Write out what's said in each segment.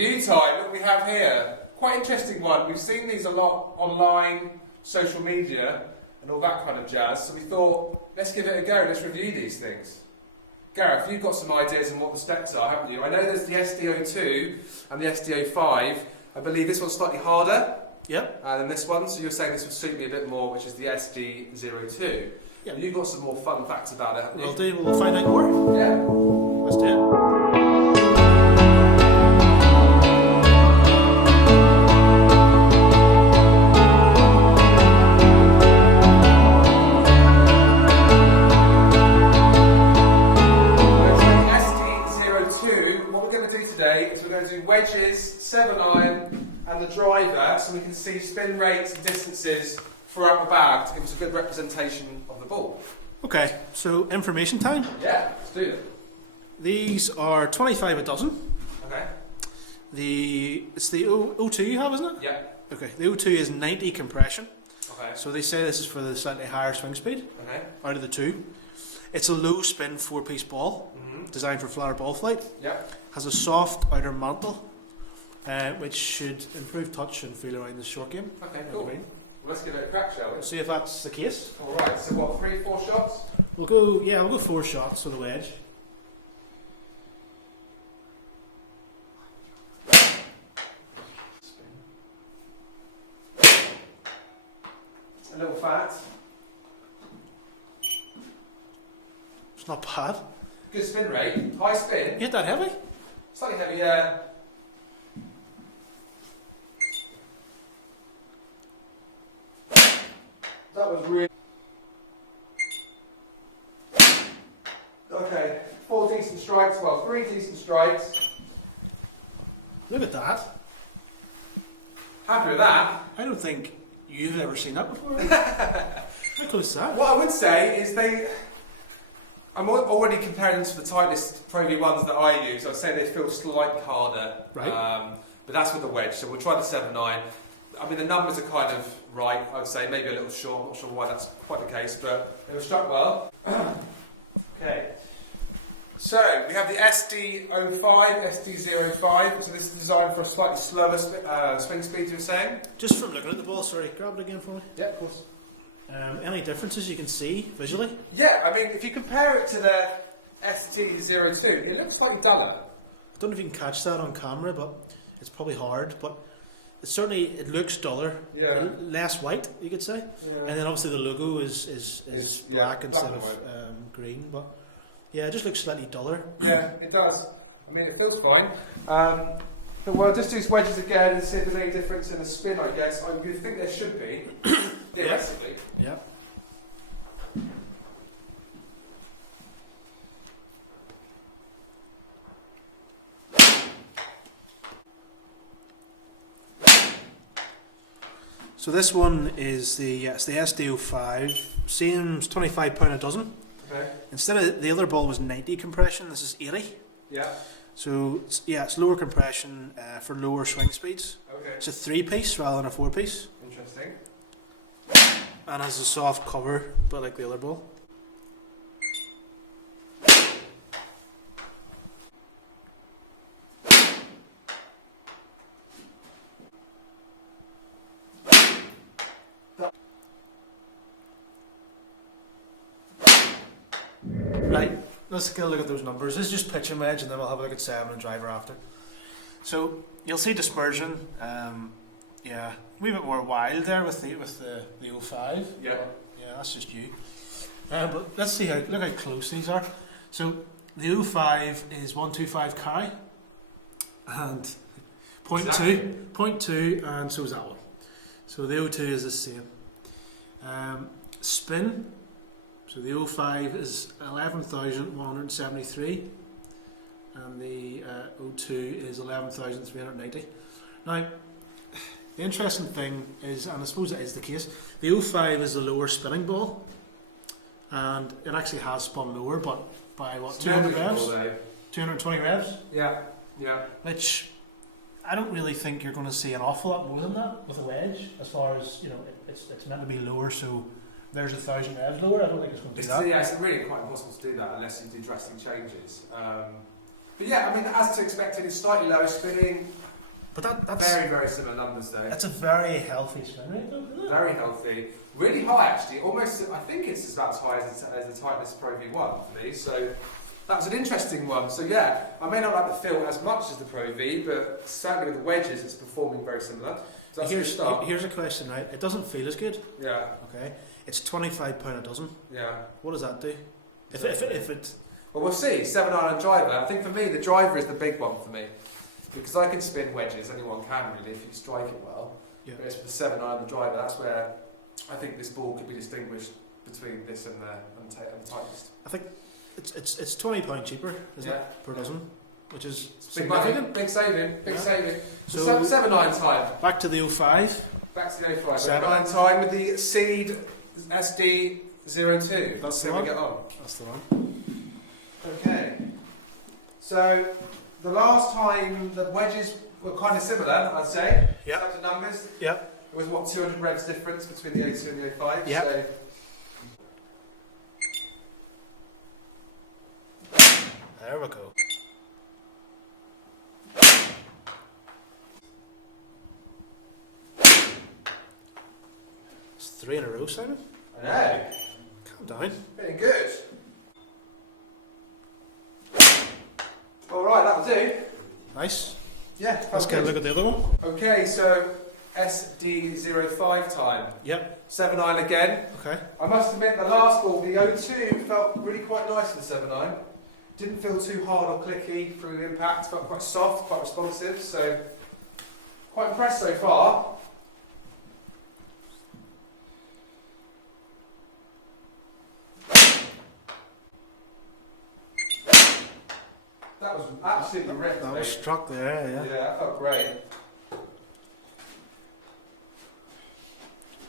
Review time, look what we have here. Quite interesting one. We've seen these a lot online, social media, and all that kind of jazz. So we thought, let's give it a go. Let's review these things. Gareth, you've got some ideas on what the specs are, haven't you? I know there's the SD-02 and the SD-05. I believe this one's slightly harder than this one, so you're saying this would suit me a bit more, which is the SD-02. Yep. You've got some more fun facts about it, haven't you? We'll find out more. Yeah. Let's do it. Is we're going to do wedges, 7-iron and the driver so we can see spin rates and distances throughout the bag to give us a good representation of the ball. Okay, so information time. Yeah, let's do it. These are 25 a dozen. Okay. It's the 02 you have, isn't it? Yeah. Okay, the 02 is 90 compression. Okay. So they say this is for the slightly higher swing speed. Okay. Out of the two. It's a low spin 4-piece ball, designed for flatter ball flight. Yeah. Has a soft outer mantle, which should improve touch and feel around the short game. Okay, cool. Well, let's give it a crack, shall we? We'll see if that's the case. Alright, so what, 3-4 shots? We'll go 4 shots with a wedge. A little fat. It's not bad. Good spin rate, high spin. You hit that heavy? Slightly heavy, yeah. That was really... Okay, 4 decent strikes, well, 3 decent strikes. Look at that. Happy with that. I don't think you've ever seen that before. How close is that? What I would say is I'm already comparing them to the Titleist Pro V1s that I use. I'd say they feel slightly harder. Right. But that's with the wedge, so we'll try the 7-9. I mean, the numbers are kind of right, I would say, maybe a little short. I'm not sure why that's quite the case, but they were struck well. Okay. So, we have the SD-05, SD-05. So this is designed for a slightly slower swing speed, you were saying? Just from looking at the ball, sorry, grab it again for me. Yeah, of course. Any differences you can see visually? Yeah, I mean, if you compare it to the SD-02, it looks slightly duller. I don't know if you can catch that on camera, but it's probably hard. But it looks duller, less white, you could say. Yeah. And then obviously the logo is black instead of green. But yeah, it just looks slightly duller. Yeah, it does. I mean, it feels fine. But we'll just do wedges again and see if there's any difference in the spin, I guess. I would think there should be, theoretically. Yeah. So this one is the SD-05, same £25 a dozen. Okay. Instead of the other ball was 90 compression, this is 80. Yeah. So it's lower compression for lower swing speeds. Okay. It's a 3-piece rather than a 4-piece. Interesting. And has a soft cover, but like the other ball. Right, let's get a look at those numbers. This is just pitch and wedge, and then we'll have a look at 7 and driver after. So you'll see dispersion. Yeah, a wee bit more wild there with the 05. Yeah. Yeah, that's just you. But let's see look how close these are. So the 05 is 125 carry, and point two, and so is that one. So the 02 is the same. Spin. So the 05 is 11,173, and the 02 is 11,390. Now, the interesting thing is, and I suppose it is the case, the 05 is a lower spinning ball, and it actually has spun lower, but by what, 200 revs? 220 revs? Yeah, yeah. Which I don't really think you're going to see an awful lot more than that with a wedge, as far as, it's meant to be lower, so there's 1,000 revs lower. I don't think it's going to do that. Yeah, it's really quite impossible to do that unless you do drastic changes. But yeah, I mean, as to expected, it's slightly lower spinning. But that's Very, very similar numbers though. that's a very healthy spin rate, though, isn't it? Very healthy. Really high actually. Almost, I think it's about as high as the Tightness Pro V1 for me. So that was an interesting one. So yeah, I may not like the feel as much as the Pro V, but certainly with the wedges it's performing very similar. So that's a good start. Here's a question, right? It doesn't feel as good. Yeah. Okay. It's £25 a dozen. Yeah. What does that do? If it Well, we'll see. 7-iron driver. I think for me, the driver is the big one for me. Because I can spin wedges, anyone can really, if you strike it well. Yeah. But it's with the 7-iron, the driver, that's where I think this ball could be distinguished between this and the tightest. I think it's £20 cheaper, isn't Yeah. it, per dozen, which is Big money, significant. big saving, big Yeah. saving. So 7-iron time. back to the 05. Back to the 05. 7-iron 7-iron time with the Seed SD-02. That's See the how one. we get on. That's the one. Okay. So the last time the wedges were kind of similar, I'd say. Yeah. In terms of numbers. Yeah. It was what, 200 revs difference between the 02 and the 05. Yeah. So There we go. It's 3 in a row, Simon. I know. Calm down. Pretty good. All right, that'll do. Nice. Yeah. Let's get a look at the other one. Okay, so SD-05 time. Yep. 7-iron again. Okay. I must admit, the last ball, the 02, felt really quite nice in the 7-iron. Didn't feel too hard or clicky through the impact, felt quite soft, quite responsive, so quite impressed so far. That was absolutely ripped. That mate. was struck there, Yeah, yeah. that felt great.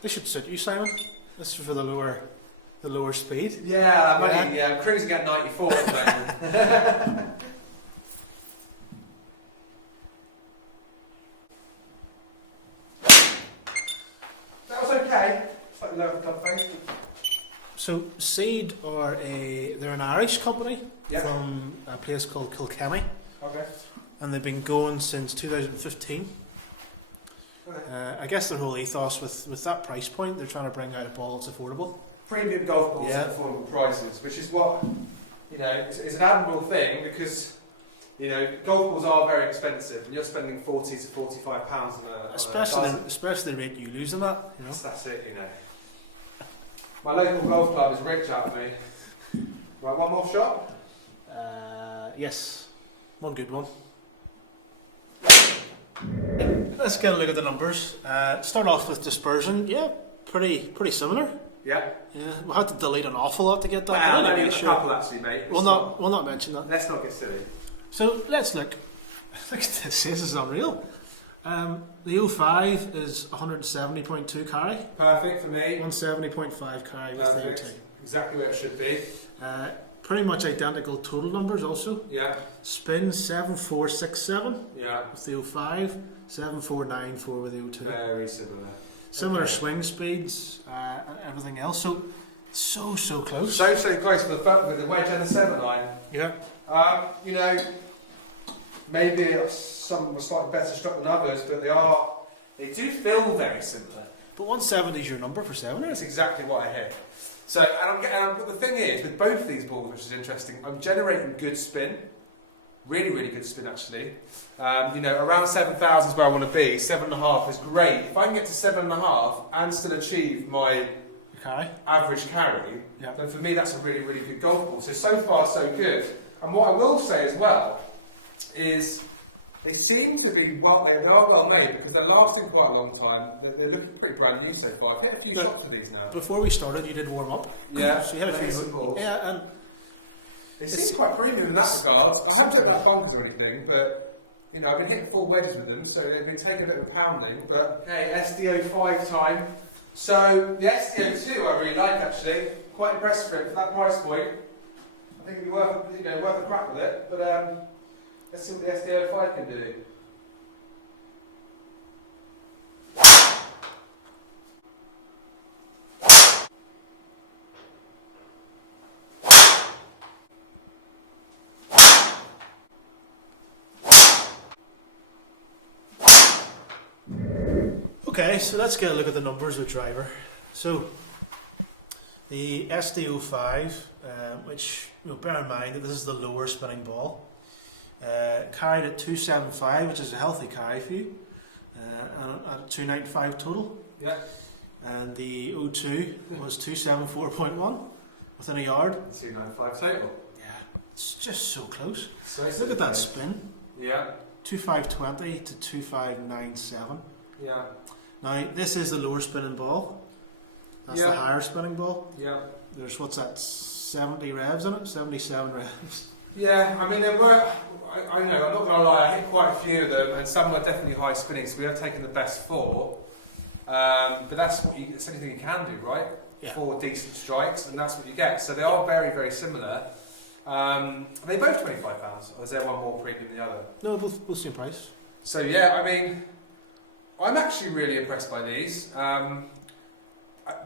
This should suit you, Simon. This is for the lower speed. Yeah, I'm cruising at 94 at the moment. That was okay. Slightly lower club face. So Seed they're an Irish company Yeah. from a place called Kilkenny, Okay. and they've been going since 2015. Okay. I guess their whole ethos with that price point, they're trying to bring out a ball that's affordable. Premium golf balls Yeah. at affordable prices, which is what, it's an admirable thing because, golf balls are very expensive and you're spending £40 to £45 on a Especially the rate you lose them at, you know. That's it, My local golf club is rich out of me. Right, one more shot? Yes, one good one. Let's get a look at the numbers. Start off with dispersion. Yeah, pretty similar. Yeah. Yeah, we had to delete an awful lot to get that. Well, But only anyway, a sure. couple actually, mate. We'll not mention that. Let's not get silly. So let's look. Look at this. This is unreal. The 05 is 170.2 carry. Perfect for me. 170.5 carry with the 02. Exactly where it should be. Pretty much identical total numbers also. Yeah. Spin 7467 Yeah. with the 05, 7494 with the 02. Very similar. Similar Okay. swing speeds and everything else. So close. So close with the wedge and the 7-iron. Yeah. Maybe some were slightly better struck than others, but they do feel very similar. But 170 is your number for 7, That's exactly what I hit. So, but the thing is, with both these balls, which is interesting, I'm generating good spin. Really good spin, actually. Around 7,000 is where I want to be. 7.5 is great. If I can get to 7.5 and still achieve my carry. average carry, Yeah. then for me that's a really good golf ball. So far, so good. And what I will say as well is they seem to be they are well made because they're lasting quite a long time. They're looking pretty brand new so far. I've hit a few But shots of these now. Before we started, you did warm up. Yeah, So you had a nice few. balls. Yeah, and They seem quite premium in that regard. I haven't hit that bunkers or anything, but I've been hitting full wedges with them, so they've been taking a bit of a pounding. But okay, SD-05 time. So the SD-02 I really like actually. Quite impressed for it for that price point. I think it'd be worth a crack with it. But let's see what the SD-05 can do. Okay, so let's get a look at the numbers of the driver. So the SD-05, which, bear in mind that this is the lower spinning ball, carried at 275, which is a healthy carry for you, and at 295 total. Yeah. And the 02 was 274.1 within a yard. 295 total. Yeah, it's just so close. So Look at that spin. Yeah. 2520 to 2597. Yeah. Now this is the lower spinning ball. That's the higher spinning ball. Yeah. There's, what's that, 70 revs in it? 77 revs. Yeah, I mean, there were, I know, I'm not going to lie, I hit quite a few of them, and some were definitely high spinning, so we have taken the best 4. But that's it's anything you can do, right? Yeah. 4 decent strikes, and that's what you get. So they are very, very similar. Are they both £25, or is there one more premium than the other? No, both same price. So yeah, I mean, I'm actually really impressed by these.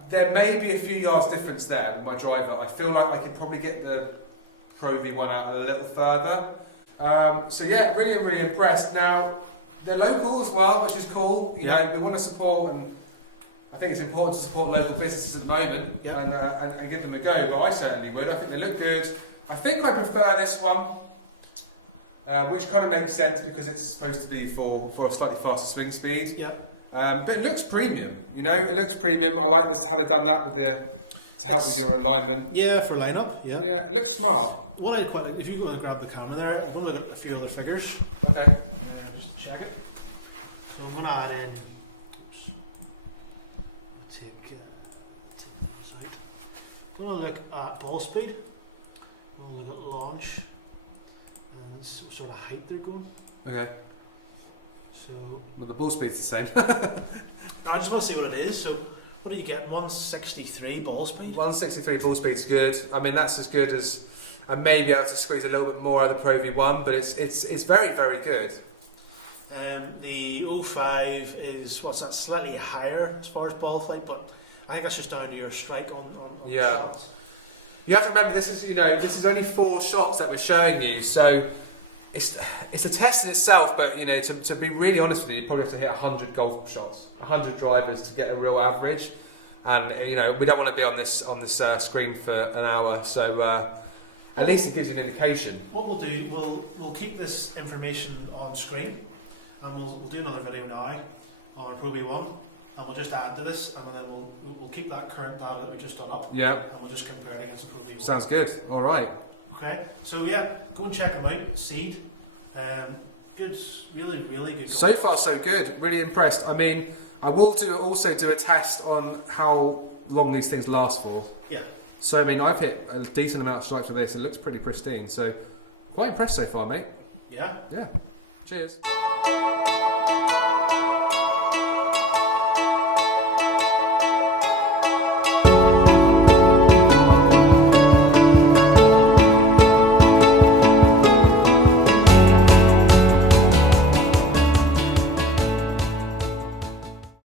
There may be a few yards difference there with my driver. I feel like I could probably get the Pro V1 out a little further. So yeah, really, really impressed. Now, they're local as well, which is cool. You know, we want to support, and I think it's important to support local businesses at the moment and give them a go. But I certainly would. I think they look good. I think I prefer this one, which kind of makes sense because it's supposed to be for a slightly faster swing speed. Yeah. But it looks premium. You know, it looks premium. I like how they've done that with to help with your alignment. Yeah, for lineup. Yeah. Yeah, it looks smart. What I'd quite like, if you go and grab the camera there, I'm going to look at a few other figures. Okay. Just check it. So I'm going to add in. Oops. I'll take those out. I'm going to look at ball speed. I'm going to look at launch and what sort of height they're going. Okay. So. Well, the ball speed's the same. I just want to see what it is. So, what do you get? 163 ball speed. 163 ball speed's good. I mean, that's as good as. I may be able to squeeze a little bit more out of the Pro V1, but it's very, very good. The 05 is, what's that, slightly higher as far as ball flight, but I think that's just down to your strike on the shots. You have to remember, this is only 4 shots that we're showing you, so it's a test in itself. But to be really honest with you, you probably have to hit 100 golf shots, 100 drivers to get a real average. And we don't want to be on this screen for an hour, so at least it gives you an indication. What we'll do, we'll keep this information on screen, and we'll do another video now on our Pro V1. And we'll just add to this, and then we'll keep that current data that we just done up. Yeah. And we'll just compare it against the Pro V1. Sounds good. All right. Okay. So yeah, go and check them out. Seed. Good. Really, really good. So far, so good. Really impressed. I mean, I will also do a test on how long these things last for. Yeah. So I mean, I've hit a decent amount of strikes with this. It looks pretty pristine. So quite impressed so far, mate. Yeah. Yeah. Cheers.